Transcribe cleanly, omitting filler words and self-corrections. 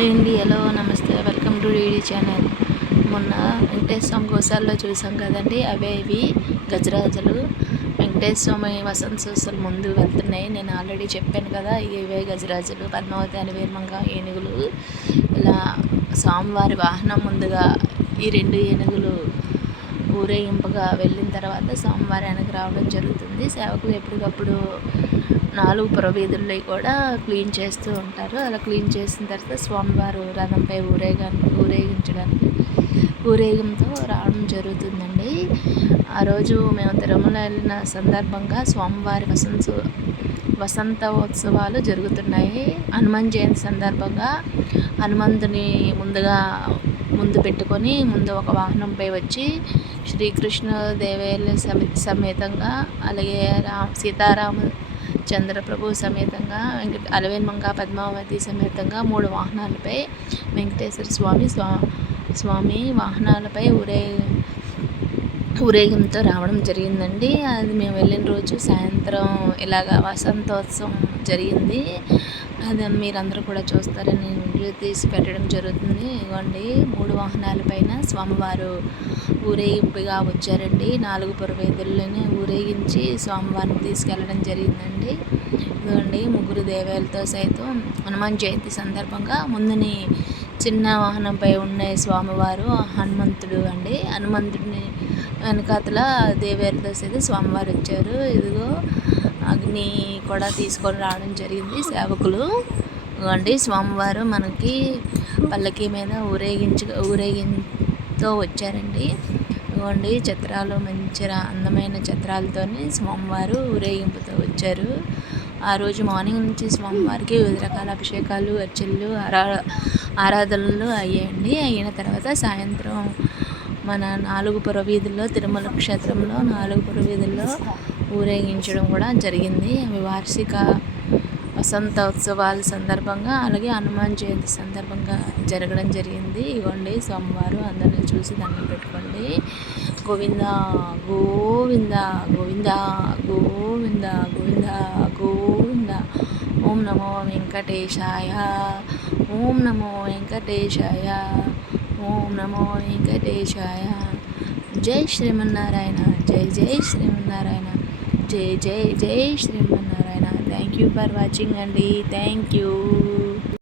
Hi అండి, hello, నమస్తే, welcome to DD channel. మొన్న వెంకటేశ్వర స్వామి గోశాలలో చూసాం కదండి, అవే ఇవి గజరాజులు. వెంకటేశ్వర స్వామి వసంతోత్సవాలు ముందు వెళ్తున్నాయి. నేను ఆల్రెడీ చెప్పాను కదా, ఇవే గజరాజులు, పద్మావతి అని వీరమంగ ఏనుగులు. ఇలా స్వామివారి వాహనం ముందుగా ఈ రెండు ఏనుగులు ఊరేగింపుగా వెళ్ళిన తర్వాత స్వామివారి వెనక్కి రావడం జరుగుతుంది. సేవకులు ఎప్పటికప్పుడు 4 పురవీధుల్లో కూడా క్లీన్ చేస్తూ ఉంటారు. అలా క్లీన్ చేసిన తర్వాత స్వామివారు రథంపై ఊరేగింపుతో రావడం జరుగుతుందండి. ఆ రోజు మేము తిరుమల వెళ్ళిన సందర్భంగా స్వామివారి వసంతోత్సవాలు జరుగుతున్నాయి. హనుమాన్ జయంతి సందర్భంగా హనుమంతుని ముందు పెట్టుకొని ముందు ఒక వాహనంపై వచ్చి శ్రీకృష్ణ దేవేల సమేతంగా, అలాగే సీతారామ చంద్రప్రభు సమేతంగా, అలవేల్మంగ పద్మావతి సమేతంగా 3 వాహనాలపై వెంకటేశ్వర స్వామి వాహనాలపై ఊరేగింపుతో రావడం జరిగిందండి. అది మేము వెళ్ళిన రోజు సాయంత్రం ఇలాగ వసంతోత్సవం జరిగింది. అది మీరందరూ కూడా చూస్తారని నేను వీడియో తీసి పెట్టడం జరుగుతుంది. ఇవ్వండి, 3 వాహనాలపైన స్వామివారు ఊరేగింపుగా వచ్చారండి. 4 పురవీధుల్లోనే ఊరేగించి స్వామివారిని తీసుకెళ్ళడం జరిగిందండి. ఇదిగోండి, 3 దేవేలతో సైతం హనుమాన్ జయంతి సందర్భంగా ముందుని చిన్న వాహనంపై ఉన్న స్వామివారు హనుమంతుడు అండి. హనుమంతుడిని వెనకాతల దేవేలతో సైతం స్వామివారు వచ్చారు. ఇదిగో అగ్ని కూడా తీసుకొని రావడం జరిగింది సేవకులు. ఇదిగోండి, స్వామివారు మనకి పల్లకి మీద ఊరేగింతో వచ్చారండి. ఇదిగోండి, చిత్రాలు మంచి అందమైన చిత్రాలతోని స్వామివారు ఊరేగింపుతో వచ్చారు. ఆ రోజు మార్నింగ్ నుంచి స్వామివారికి వివిధ రకాల అభిషేకాలు, అర్చనలు, ఆరాధనలు అయ్యాయండి. అయిన తర్వాత సాయంత్రం మన 4 పురవీధుల్లో, తిరుమల క్షేత్రంలో 4 పురవీధుల్లో ఊరేగించడం కూడా జరిగింది. అవి వార్షిక వసంతోత్సవాల సందర్భంగా, అలాగే హనుమాన్ జయంతి సందర్భంగా జరగడం జరిగింది. ఇవ్వండి, స్వామివారు అందరిని చూసి దండం పెట్టుకోండి. గోవింద గోవింద గోవింద గోవింద గోవింద గోవింద. ఓం నమో వెంకటేశాయ, ఓం నమో వెంకటేశాయ, ఓం నమో వెంకటేశాయ. జై శ్రీమన్నారాయణ, జై జై శ్రీమన్నారాయణ, జై జై జై Srimannarayana. Thank you for watching అండి. Thank you.